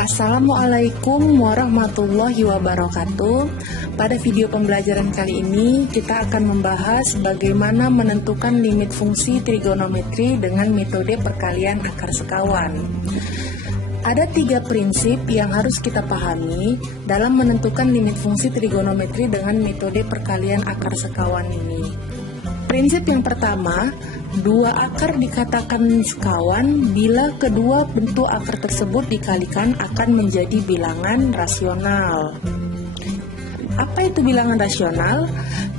Assalamualaikum warahmatullahi wabarakatuh. Pada video pembelajaran kali ini kita akan membahas bagaimana menentukan limit fungsi trigonometri dengan metode perkalian akar sekawan. Ada 3 prinsip yang harus kita pahami dalam menentukan limit fungsi trigonometri dengan metode perkalian akar sekawan ini. Prinsip yang pertama, 2 akar dikatakan sekawan bila kedua bentuk akar tersebut dikalikan akan menjadi bilangan rasional. Apa itu bilangan rasional?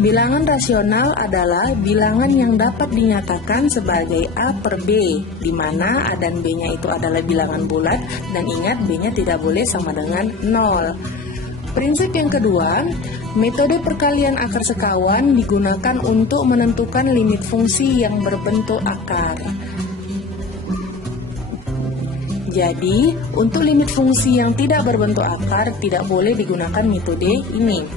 Bilangan rasional adalah bilangan yang dapat dinyatakan sebagai A per B, di mana A dan B-nya itu adalah bilangan bulat, dan ingat B-nya tidak boleh sama dengan 0. Prinsip yang kedua, metode perkalian akar sekawan digunakan untuk menentukan limit fungsi yang berbentuk akar. Jadi, untuk limit fungsi yang tidak berbentuk akar tidak boleh digunakan metode ini.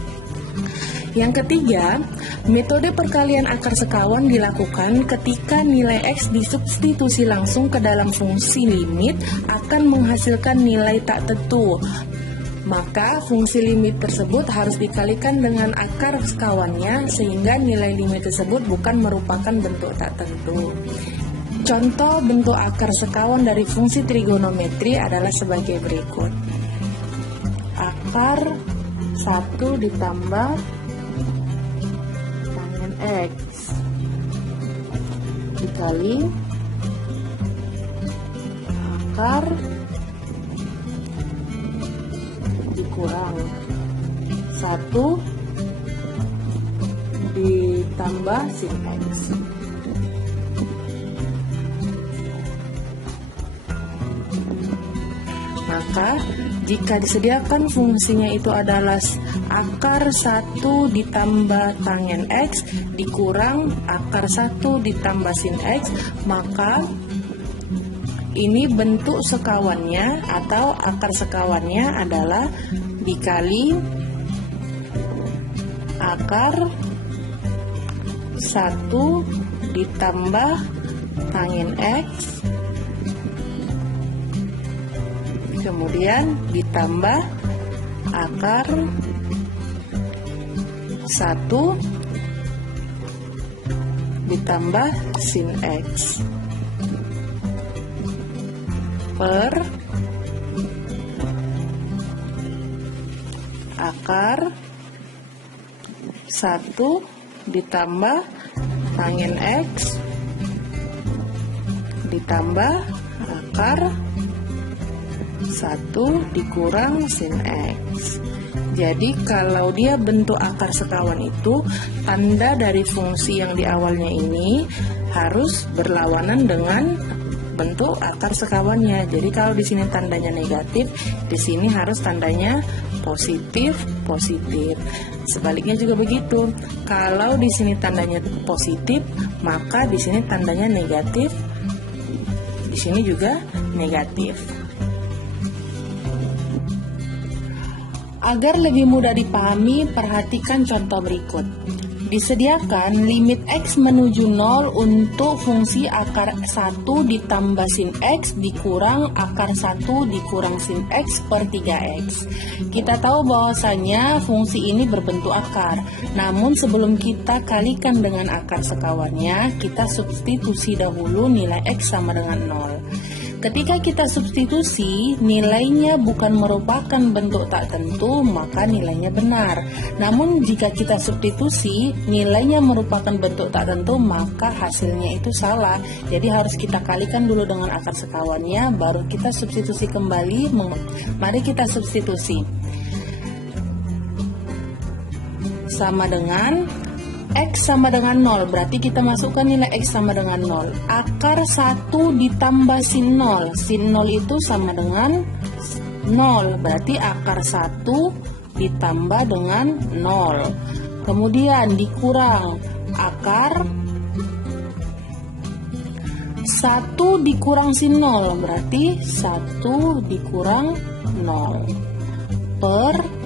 Yang ketiga, metode perkalian akar sekawan dilakukan ketika nilai X disubstitusi langsung ke dalam fungsi limit akan menghasilkan nilai tak tentu. Maka fungsi limit tersebut harus dikalikan dengan akar sekawannya sehingga nilai limit tersebut bukan merupakan bentuk tak tentu. Contoh bentuk akar sekawan dari fungsi trigonometri adalah sebagai berikut. Akar 1 ditambah tangen X dikali akar dikurang 1 ditambah sin X. Maka jika disediakan fungsinya itu adalah akar 1 ditambah tangen X dikurang akar 1 ditambah sin X, maka ini bentuk sekawannya atau akar sekawannya adalah dikali akar 1 ditambah tangen X kemudian ditambah akar 1 ditambah sin X per akar 1 ditambah tangen X ditambah akar 1 dikurang sin X. Jadi kalau dia bentuk akar sekawan itu, tanda dari fungsi yang di awalnya ini harus berlawanan dengan bentuk akar sekawannya. Jadi kalau di sini tandanya negatif, di sini harus tandanya positif. Sebaliknya juga begitu. Kalau di sini tandanya positif, maka di sini tandanya negatif. Di sini juga negatif. Agar lebih mudah dipahami, perhatikan contoh berikut. Disediakan limit X menuju 0 untuk fungsi akar 1 ditambah sin X dikurang akar 1 dikurang sin X per 3X. Kita tahu bahwasanya fungsi ini berbentuk akar. Namun sebelum kita kalikan dengan akar sekawannya, kita substitusi dahulu nilai X sama dengan 0. Ketika kita substitusi, nilainya bukan merupakan bentuk tak tentu, maka nilainya benar. Namun jika kita substitusi, nilainya merupakan bentuk tak tentu, maka hasilnya itu salah. Jadi harus kita kalikan dulu dengan akar sekawannya, baru kita substitusi kembali. Mari kita substitusi. Sama dengan X sama dengan 0, berarti kita masukkan nilai X sama dengan 0. Akar 1 ditambah sin 0. Sin 0 itu sama dengan 0, berarti akar 1 ditambah dengan 0. Kemudian dikurang akar 1 dikurang sin 0, berarti 1 dikurang 0 per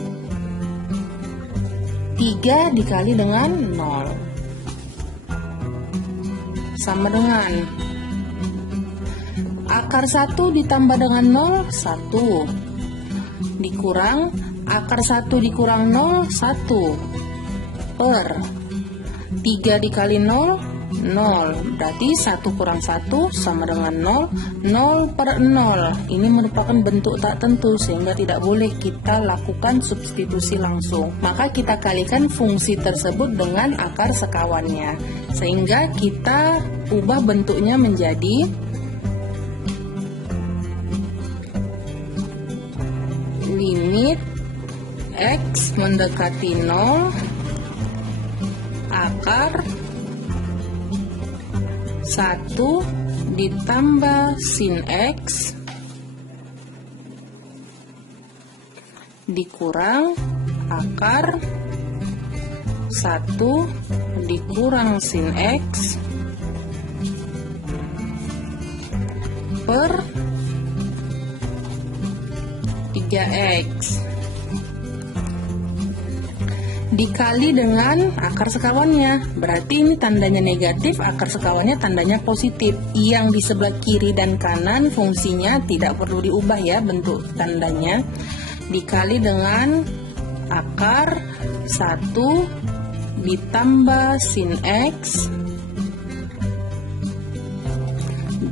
3 dikali dengan 0 sama dengan akar 1 ditambah dengan 0, 1 dikurang akar 1 dikurang 0, 1 per 3 dikali 0, 0. Berarti 1 kurang 1 sama dengan 0, 0 per 0. Ini merupakan bentuk tak tentu sehingga tidak boleh kita lakukan substitusi langsung. Maka kita kalikan fungsi tersebut dengan akar sekawannya, sehingga kita ubah bentuknya menjadi limit X mendekati 0 akar 1 ditambah sin X dikurang akar 1 dikurang sin X per 3X dikali dengan akar sekawannya. Berarti ini tandanya negatif, akar sekawannya tandanya positif. Yang di sebelah kiri dan kanan fungsinya tidak perlu diubah ya bentuk tandanya. Dikali dengan akar 1 ditambah sin X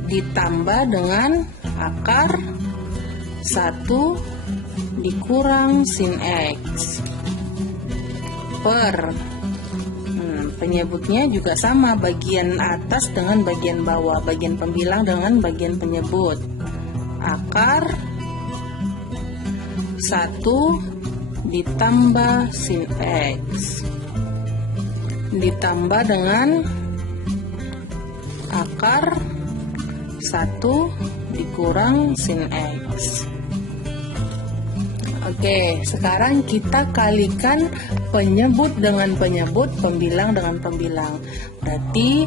ditambah dengan akar 1 dikurang sin X per penyebutnya juga sama, bagian atas dengan bagian bawah, bagian pembilang dengan bagian penyebut. Akar 1 ditambah sin X ditambah dengan akar 1 dikurang sin X. Oke, sekarang kita kalikan penyebut dengan penyebut, pembilang dengan pembilang. Berarti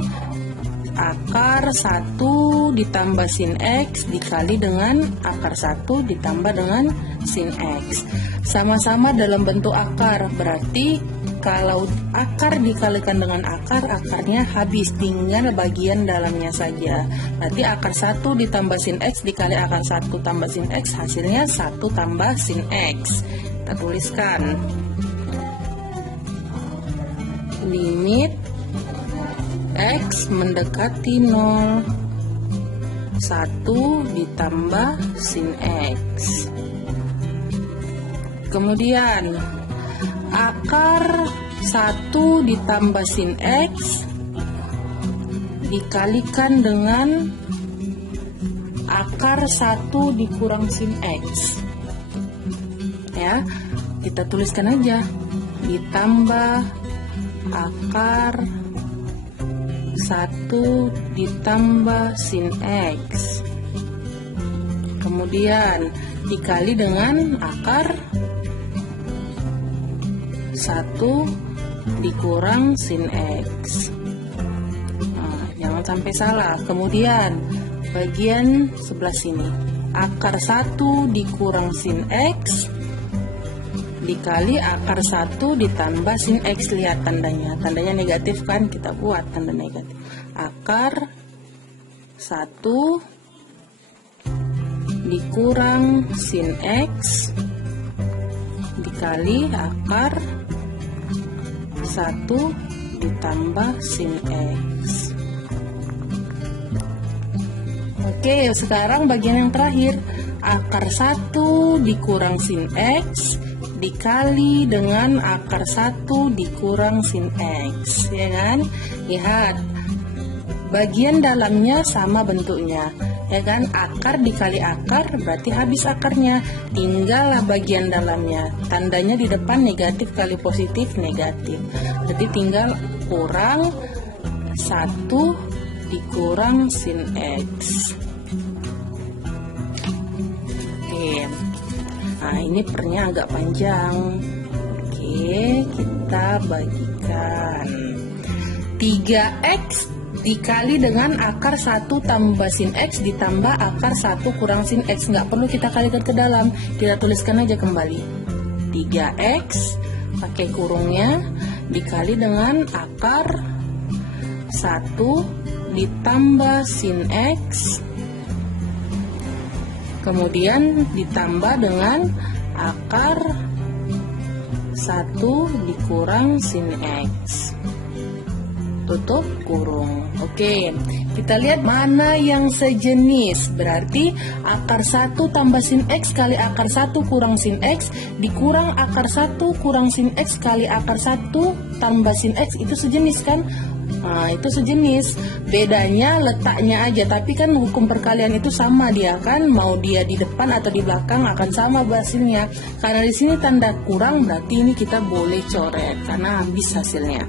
akar 1 ditambah sin X dikali dengan akar 1 ditambah dengan sin X. Sama-sama dalam bentuk akar, berarti kalau akar dikalikan dengan akar, akarnya habis, tinggal bagian dalamnya saja. Berarti akar 1 ditambah sin X dikali akar 1 tambah sin X, hasilnya 1 tambah sin X. Kita tuliskan limit X mendekati 0 1 ditambah sin X. Kemudian akar 1 ditambah sin X dikalikan dengan akar 1 dikurang sin X. Ya, kita tuliskan aja ditambah akar 1 ditambah sin X, kemudian dikali dengan akar 1 dikurang sin X. Nah, jangan sampai salah. Kemudian bagian sebelah sini, akar 1 dikurang sin X dikali akar 1 ditambah sin X. Lihat tandanya negatif kan, kita buat tanda negatif. Akar 1 dikurang sin X dikali akar 1 ditambah sin X. Oke, sekarang bagian yang terakhir, akar 1 dikurang sin X dikali dengan akar 1 dikurang sin X, ya kan? Lihat, bagian dalamnya sama bentuknya, ya kan? Akar dikali akar berarti habis akarnya, tinggallah bagian dalamnya. Tandanya di depan negatif kali positif negatif, berarti tinggal kurang 1 dikurang sin X. Oke, nah ini pernya agak panjang. Oke, kita bagikan 3X dikali dengan akar 1 tambah sin X ditambah akar 1 kurang sin X. Nggak perlu kita kalikan ke dalam, kita tuliskan aja kembali 3X pakai kurungnya dikali dengan akar 1 ditambah sin X, kemudian ditambah dengan akar 1 dikurang sin X. Tutup kurung. Oke, kita lihat mana yang sejenis. Berarti akar 1 tambah sin X kali akar 1 kurang sin X dikurang akar 1 kurang sin X kali akar 1 tambah sin X, itu sejenis kan? Nah, itu sejenis. Bedanya letaknya aja, tapi kan hukum perkalian itu sama dia kan, mau dia di depan atau di belakang akan sama hasilnya. Karena di sini tanda kurang, berarti ini kita boleh coret karena habis hasilnya.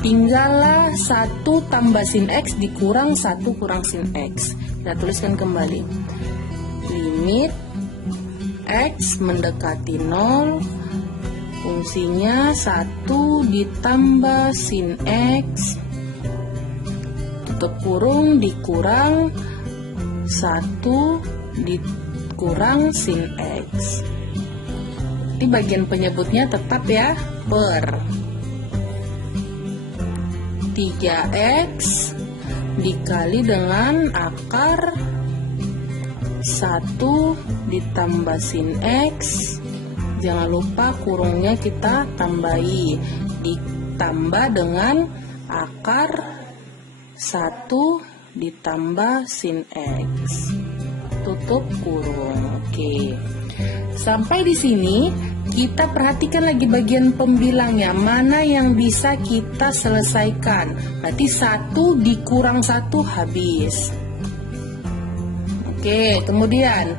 Tinggallah 1 tambah sin X dikurang 1 kurang sin X. Kita tuliskan kembali. Limit X mendekati 0, fungsinya 1 ditambah sin X, tutup kurung, dikurang 1 dikurang sin X. Di bagian penyebutnya tetap ya, per 3X dikali dengan akar 1 ditambah sin X. Jangan lupa kurungnya kita tambahi, ditambah dengan akar 1 ditambah sin X. Tutup kurung. Oke. Sampai di sini kita perhatikan lagi bagian pembilangnya, mana yang bisa kita selesaikan. Berarti 1 dikurang 1 habis. Oke, kemudian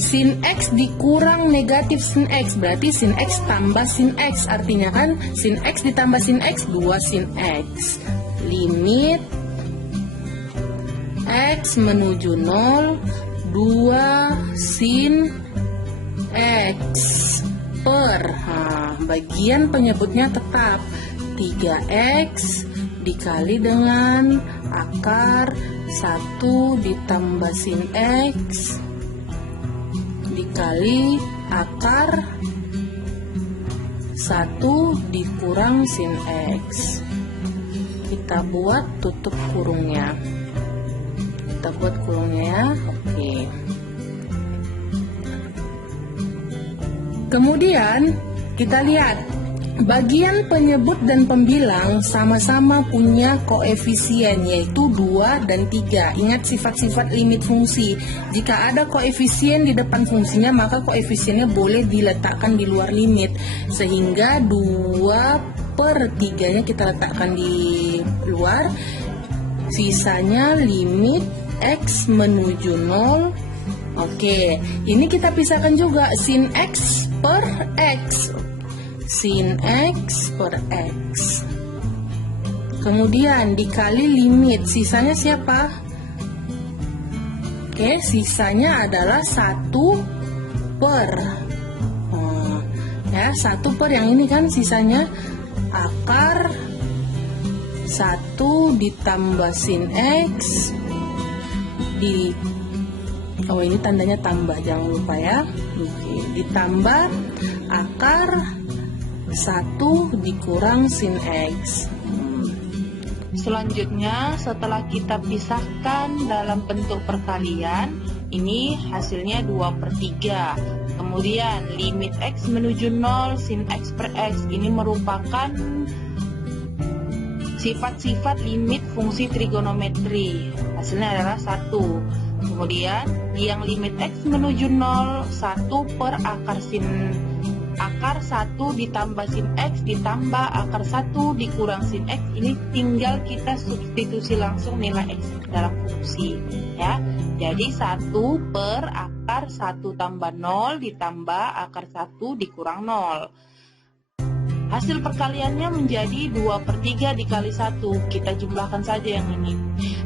sin X dikurang negatif sin X, berarti sin X tambah sin X, artinya kan sin X ditambah sin X 2 sin X. Limit X menuju 0 2 sin X per, bagian penyebutnya tetap 3X dikali dengan akar 1 ditambah sin X dikali akar 1 dikurang sin X. Kita buat tutup kurungnya. Kita buat kurungnya ya. Oke. Kemudian kita lihat bagian penyebut dan pembilang sama-sama punya koefisien, yaitu 2 dan 3. Ingat sifat-sifat limit fungsi. Jika ada koefisien di depan fungsinya, maka koefisiennya boleh diletakkan di luar limit. Sehingga 2/3-nya kita letakkan di luar. Sisanya limit X menuju 0. Oke, ini kita pisahkan juga sin X per X. Sin X per X. Kemudian dikali limit, sisanya siapa? Oke, sisanya adalah 1 per ya, 1 per yang ini kan sisanya akar 1 ditambah sin X ini tandanya tambah, jangan lupa ya. Oke, ditambah akar 1 dikurang sin X. Selanjutnya, setelah kita pisahkan dalam bentuk perkalian, ini hasilnya 2/3. Kemudian limit X menuju 0 sin X per X, ini merupakan sifat-sifat limit fungsi trigonometri. Hasilnya adalah 1. Kemudian yang limit X menuju 0 1 per akar 1 ditambah sin X ditambah akar 1 dikurang sin X, ini tinggal kita substitusi langsung nilai X dalam fungsi ya. Jadi 1 per akar 1 tambah 0 ditambah akar 1 dikurang 0. Hasil perkaliannya menjadi 2/3 dikali 1. Kita jumlahkan saja yang ini.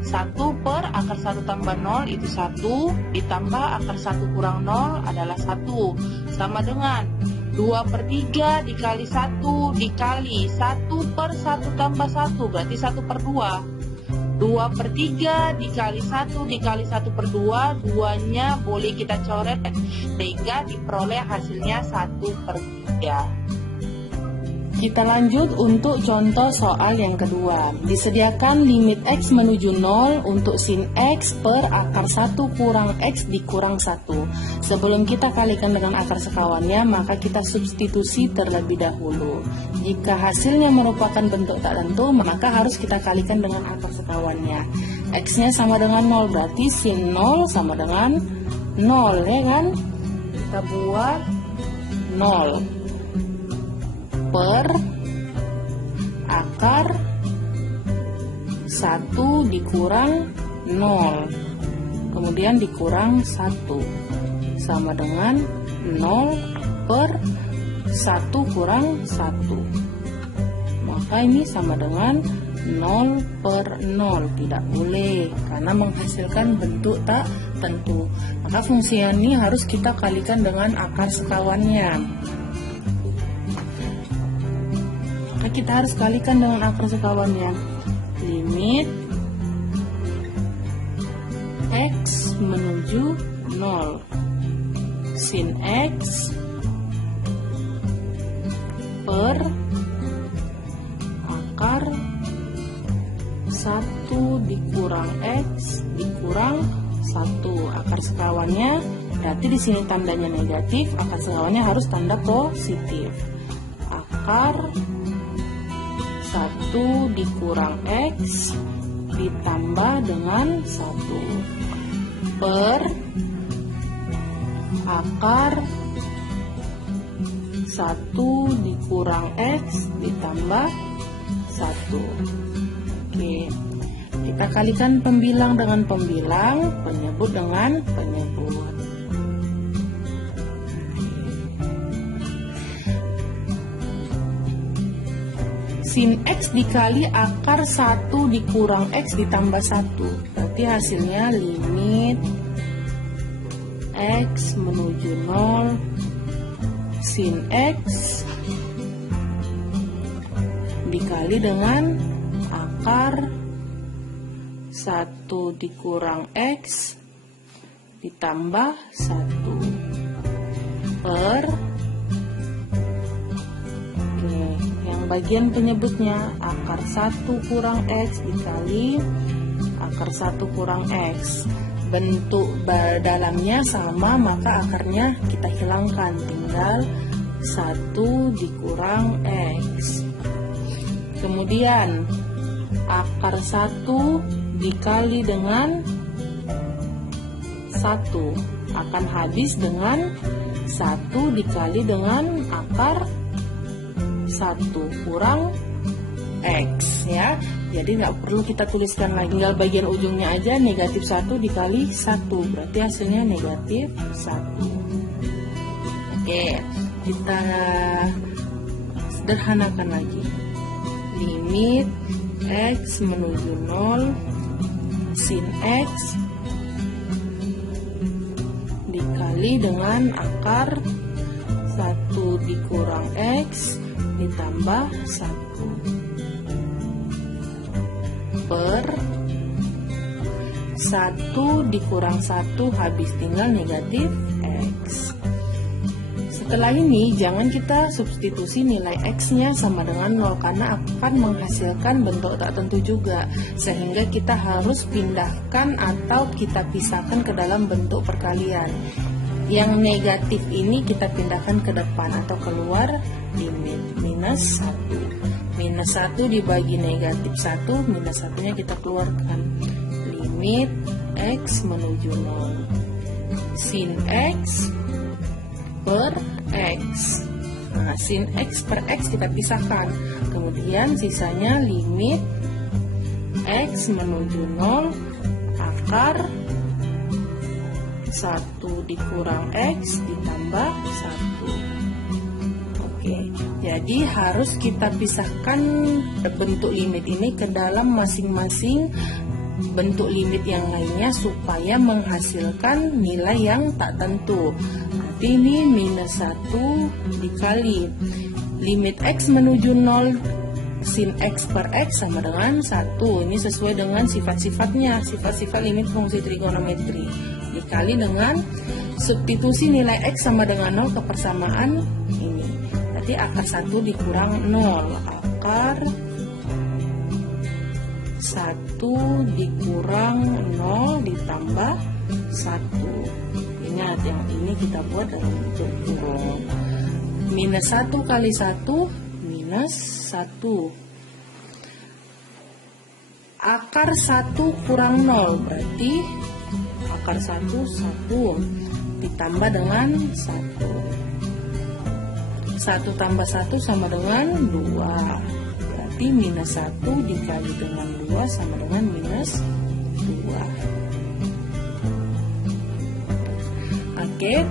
1 per akar 1 tambah 0 itu 1, ditambah akar 1 kurang 0 adalah 1. Sama dengan 2/3 dikali 1 dikali 1 per 1 tambah 1, berarti 1/2. 2/3 dikali 1 dikali 1/2, 2-nya boleh kita coret sehingga diperoleh hasilnya 1/3. Kita lanjut untuk contoh soal yang kedua. Disediakan limit X menuju 0 untuk sin X per akar 1 kurang X dikurang 1. Sebelum kita kalikan dengan akar sekawannya, maka kita substitusi terlebih dahulu. Jika hasilnya merupakan bentuk tak tentu, maka harus kita kalikan dengan akar sekawannya. X-nya sama dengan 0, berarti sin 0 sama dengan 0, ya kan? Kita buat 0 per akar 1 dikurang 0, kemudian dikurang 1 sama dengan 0 per 1 kurang 1. Maka ini sama dengan 0 per 0, tidak boleh karena menghasilkan bentuk tak tentu. Maka fungsi ini harus kita kalikan dengan akar sekawannya. Kita harus kalikan dengan akar sekawannya. Limit X menuju 0 sin X per akar 1 dikurang X dikurang 1. Akar sekawannya berarti di sini tandanya negatif, akar sekawannya harus tanda positif. Akar 1 dikurang X ditambah dengan 1 per akar 1 dikurang X ditambah 1. Oke, kita kalikan pembilang dengan pembilang, penyebut dengan penyebut. Sin X dikali akar 1 dikurang X ditambah 1. Berarti hasilnya limit X menuju 0 sin X dikali dengan akar 1 dikurang X ditambah 1 per bagian penyebutnya akar 1 kurang X dikali akar 1 kurang X. Bentuk dalamnya sama, maka akarnya kita hilangkan, tinggal 1 dikurang X. Kemudian akar 1 dikali dengan 1 akan habis dengan 1 dikali dengan akar 1 kurang X, ya. Jadi nggak perlu kita tuliskan lagi, tinggal bagian ujungnya aja, negatif 1 dikali 1, berarti hasilnya negatif 1. Oke, kita sederhanakan lagi. Limit X menuju 0 sin X dikali dengan akar 1 dikurang X ditambah 1 per 1 dikurang 1 habis tinggal negatif X. Setelah ini jangan kita substitusi nilai X-nya sama dengan 0 karena akan menghasilkan bentuk tak tentu juga, sehingga kita harus pindahkan atau kita pisahkan ke dalam bentuk perkalian. Yang negatif ini kita pindahkan ke depan atau keluar, limit minus 1. Minus 1 dibagi negatif 1, minus 1-nya kita keluarkan. Limit X menuju 0 sin X per X. Nah, sin X per X kita pisahkan. Kemudian sisanya limit X menuju 0 akar 1 dikurang X ditambah 1. Oke, jadi harus kita pisahkan bentuk limit ini ke dalam masing-masing bentuk limit yang lainnya supaya menghasilkan nilai yang tak tentu. Berarti ini minus 1 dikali limit X menuju 0 sin X per X sama dengan 1. Ini sesuai dengan sifat-sifatnya, sifat-sifat limit fungsi trigonometri. Dikali dengan substitusi nilai X sama dengan 0 ke persamaan ini. Berarti berarti akar 1 dikurang 0. Akar 1 dikurang 0 ditambah 1. Ingat, yang ini kita buat dalam bentuk kurung. Minus 1 kali 1 minus 1. Akar 1 kurang 0 berarti akar 1 ditambah dengan 1. 1 tambah 1 sama dengan 2. Berarti minus 1 dikali dengan 2 sama dengan minus 2. Oke.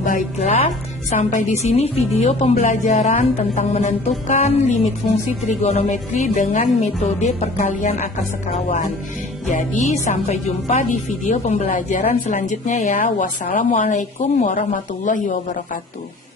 Baiklah, sampai di sini video pembelajaran tentang menentukan limit fungsi trigonometri dengan metode perkalian akar sekawan. Jadi, sampai jumpa di video pembelajaran selanjutnya ya. Wassalamualaikum warahmatullahi wabarakatuh.